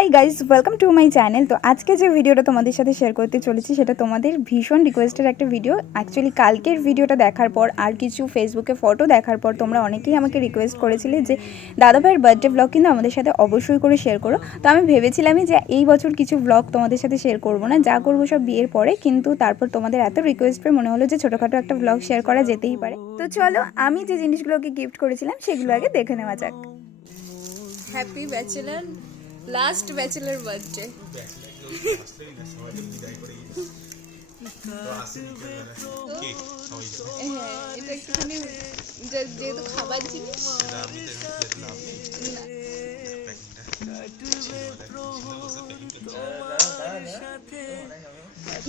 Hi guys, welcome to my channel. তো আজকে যে ভিডিওটা তোমাদের সাথে শেয়ার করতে চলেছি সেটা তোমাদের ভীষণ রিকোয়েস্টের একটা ভিডিও। অ্যাকচুয়ালি কালকের ভিডিওটা দেখার পর আর কিছু ফেসবুকে ফটো দেখার পর তোমরা অনেকেই আমাকে রিকোয়েস্ট করেছিলে যে দাদাভাইয়ের বার্থডে ব্লগ কিন্তু আমাদের সাথে অবশ্যই করে শেয়ার করো। তো আমি ভেবেছিলামই যে এই বছর কিছু ব্লগ তোমাদের সাথে শেয়ার করবো না, যা করবো সব বিয়ের পরে। কিন্তু তারপর তোমাদের এত রিকোয়েস্ট পেয়ে মনে হলো যে ছোটোখাটো একটা ব্লগ শেয়ার করা যেতেই পারে। তো চলো, আমি যে জিনিসগুলোকে গিফট করেছিলাম সেগুলো আগে দেখে নেওয়া যাক। Happy bachelor, last bachelor birthday. হ্যাঁ, এটা একটুখানি যেহেতু খাবার জিনিস,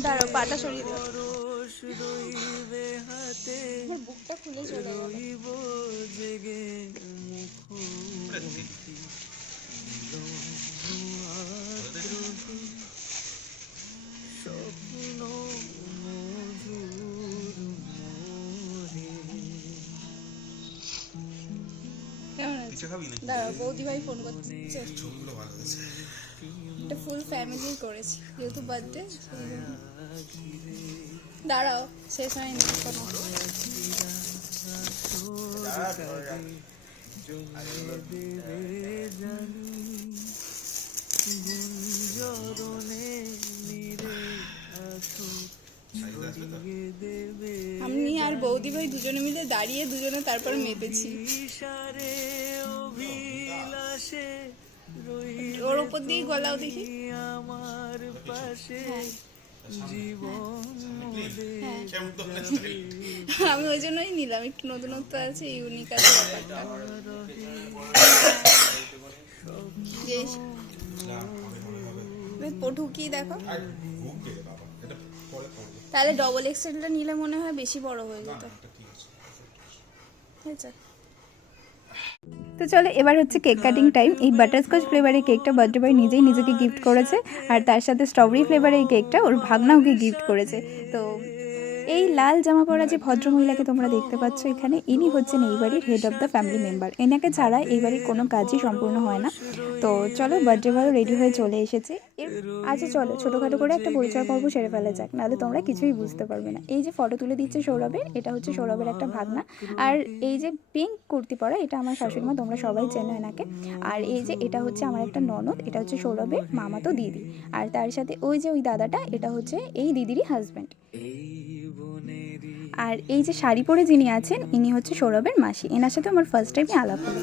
দাঁড়াও পাটা সরিয়ে দাও, বুকটা খুলে চলে গেল। দাঁড়াও, বৌদি ভাই ফোন করছে। এটা ফুল ফ্যামিলি করেছি যেহেতু বার্থডে। দাঁড়াও, শেষ হয়নি কোনো। আমি আর বৌদি ভাই দুজনে মিলে দাঁড়িয়ে দুজনে তারপর মেপেছি। ওর উপর দিয়ে গলাও দেখি। আমি ওই জন্যই নিলাম, একটু নতুনত্ব আছে, ইউনিক আছে ব্যাপারটা। ঢুকিয়ে দেখো, তাহলে ডবল এক্সেলটা নিলে মনে হয় বেশি বড় হয়ে যেত। তো চলো, এবার হচ্ছে কেক কাটিং টাইম। এই বাটারস্কচ ফ্লেভারের কেকটা বার্থডে বয় নিজেই নিজেকে গিফট করেছে, আর তার সাথে স্ট্রবেরি ফ্লেভারের এই কেকটা ওর ভাগনা ওকে গিফট করেছে। তো এই লাল জামা পরা যে ভদ্রমহিলাকে তোমরা দেখতে পাচ্ছ এখানে, ইনি হচ্ছেন এই বাড়ির head of the family member. এনাকে ছাড়া এই বাড়ির কোনো কাজই সম্পূর্ণ হয় না। তো চলো, বার্থডে বয়ও রেডি হয়ে চলে এসেছে। আচ্ছা চলো, ছোটোখাটো করে একটা পরিচয় পর্ব সেরে ফেলা যাক, নাহলে তোমরা কিছুই বুঝতে পারবে না। এই যে ফটো তুলে দিচ্ছে সৌরভের, এটা হচ্ছে সৌরভের একটা ভাগনা। আর এই যে পিঙ্ক কুর্তি পরা, এটা আমার শাশুড়িমা, তোমরা সবাই চেনো এনাকে। আর এই যে এটা হচ্ছে আমার একটা ননদ, এটা হচ্ছে সৌরভের মামাতো দিদি। আর তার সাথে ওই যে ওই দাদাটা, এটা হচ্ছে এই দিদিরই হাজব্যান্ড। আর এই যে শাড়ি পরে যিনি আছেন, ইনি হচ্ছে সৌরভের মাসি। এনার সাথে আমার ফার্স্ট টাইমে আলাপ হলো।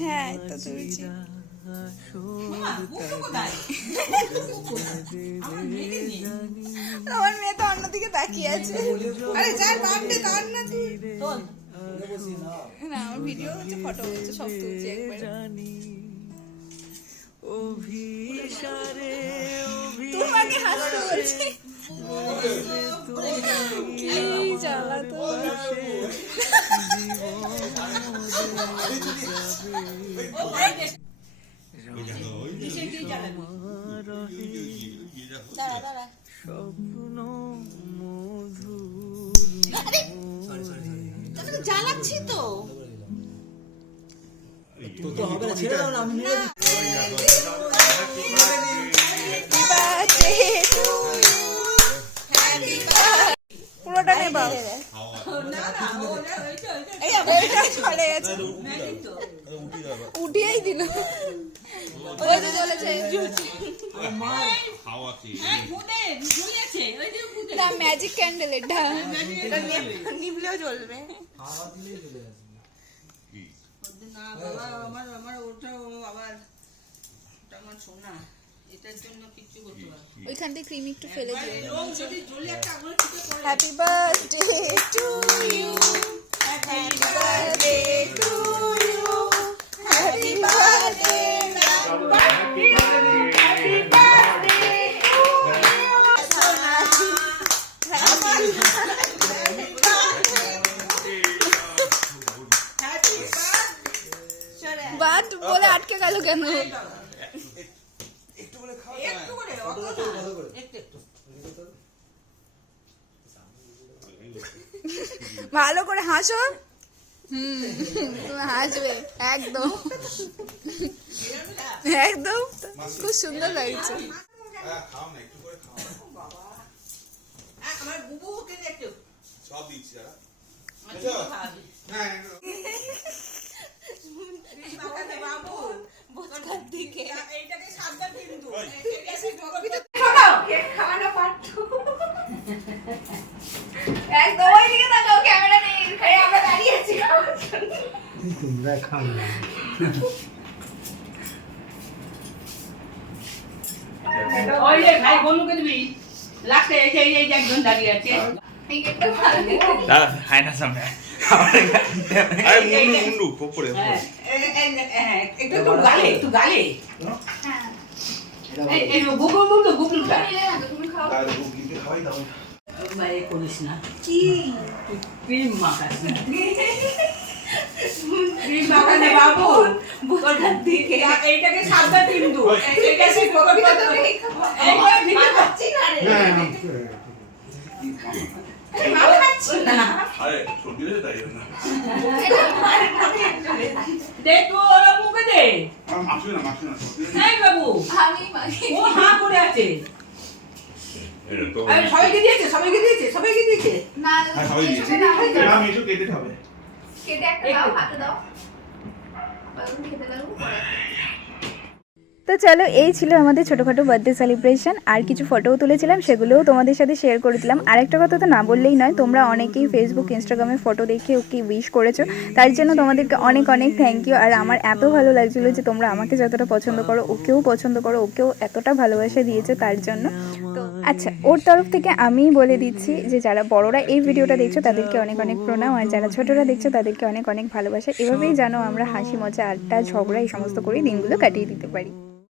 হ্যাঁ, তো তুলছি। আমার মেয়ে তো অন্যদিকে তাকিয়ে আছে। আরে যার বার্থডে তার না তুই। না, আমার ভিডিও হচ্ছে, ফটো হচ্ছে, সব তুলছি একবার। তোমাকে হাসতে বলছি। কি জ্বালা তো। জ্বালাচ্ছি তো। পুরোটা নেবা, উঠিয়েই দিল। ম্যাজিক ক্যান্ডেল, এটা নিভলেও জ্বলবে না বাবা। আমার ওটা আবার আমার সোনা, এটার জন্য কিছু করতে পারে। ওইখান থেকে ক্রিম একটু ফেলে দিও। Happy birthday to you, happy birthday to you, happy birthday, happy birthday to you. But বলে আটকে গেল কেন? ভালো করে হাসো। তুমি হাসবে একদম একদম খুব সুন্দর লাগছে। আমার বুবুকে দেখো সব দিচ্ছি যারা বাবু বোতকার দিকে এইটাকে সাবধান কিন্তু খাওয়ানো পারতো একদম ওইদিকে তাকাও, ক্যামেরা নেই, খালি আমরা দাঁড়িয়ে আছি খাওয়ার জন্য। তোমরা খাও না। ওই যে ভাই বনুকে দিবি লাস্টে এই যে একজন দাঁড়িয়ে আছে এই কেকটা ভালো লাগে। খায় না সামনে আরে মুন্ডু পড়ে একটু একটু গালে হ্যাঁ এই গুগলুটা নিলে না তো, তুমি খাও। খাওয়াই দাও ভাই করিস না কি ক্রিম মাখাস না ক্রিম মাখানে বাবু বোতলটার দিকে এইটাকে সাবধান কিন্তু এইটাকে কবিতা তো আমি খাবো। এইটা ভিডিও করছি না রে মাখাচ্ছি না আরে সর্দি হয়েছে তাই জন্য দে তো ওরা মুখে দে মাখছি না সর্দি এই বাবু আমি মাখি। ও হাঁ করে আছে এটা তো আরে সবাইকে দিয়েছে না হ্যাঁ সবাই দিয়েছি না, হয়ে যাবে। আমি একটু কেটে খাবে কেটে একটা দাও, হাতে দাও। বাবু খেতে দাও। তো চলো, এই ছিল আমাদের ছোটোখাটো বার্থডে সেলিব্রেশন। আর কিছু ফটোও তুলেছিলাম, সেগুলোও তোমাদের সাথে শেয়ার করে দিলাম। আরেকটা কথা তো না বললেই নয়, তোমরা অনেকেই ফেসবুক ইনস্টাগ্রামে ফটো দেখে ওকে উইশ করেছো, তার জন্য তোমাদেরকে অনেক অনেক থ্যাংক ইউ। আর আমার এত ভালো লাগছিলো যে তোমরা আমাকে যতটা পছন্দ করো ওকেও পছন্দ করো, ওকেও এতটা ভালোবাসা দিয়েছে তার জন্য। তো আচ্ছা, ওর তরফ থেকে আমিই বলে দিচ্ছি যে যারা বড়রা এই ভিডিওটা দেখছো তাদেরকে অনেক অনেক প্রণাম, আর যারা ছোটরা দেখছো তাদেরকে অনেক অনেক ভালোবাসা। এভাবেই যেন আমরা হাসি মজা, আড্ডা, ঝগড়া এই সমস্ত করেই দিনগুলো কাটিয়ে দিতে পারি।